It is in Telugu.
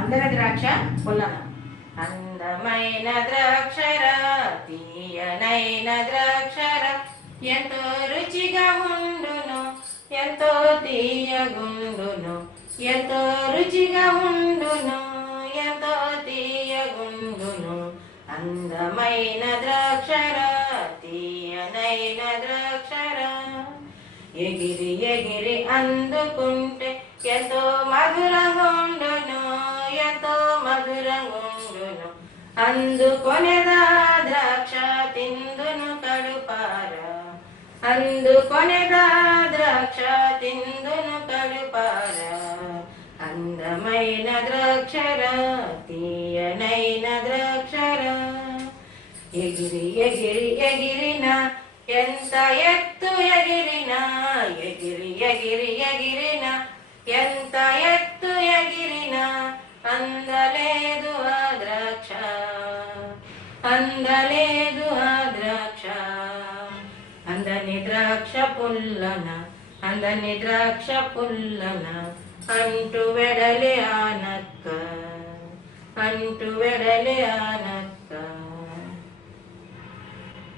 అందరి ద్రాక్ష పుల్లన. అందమైన ద్రాక్షరా, తీయనైన ద్రాక్షరా, ఎంతో రుచిగా ఉండును, ఎంతో తీయగుండును, ఎంతో రుచిగా ఉండును, ఎంతో తీయగుండును. అందమైన ద్రాక్షరా, తీయనైన ద్రాక్షరా, ఎగిరి ఎగిరి అందుకుంటే ఎంతో మధురంగుండును, ఎంతో మధురంగుండును. అందుకొనేదా ద్రాక్ష తిందును కడుపారా, అందుకొనేదా ద్రాక్ష తిందును కడుపారా. అందమైన ద్రాక్షరా, తీయనైన ద్రాక్షరా, ఎగిరి ఎగిరి ఎగిరినా, ఎంత ఎత్తు ఎగిరినా, ఎగిరి ఎగిరి ఎగిరినా, ఎంత ఎత్తు ఎగిరినా, అందలేదు ఆ ద్రాక్ష, అందలేదు ఆ ద్రాక్ష. అందని ద్రాక్ష పుల్లన, అందని ద్రాక్ష పుల్లన, అంటూ వెడలే ఆ నక్క, అంటూ వెడలే ఆ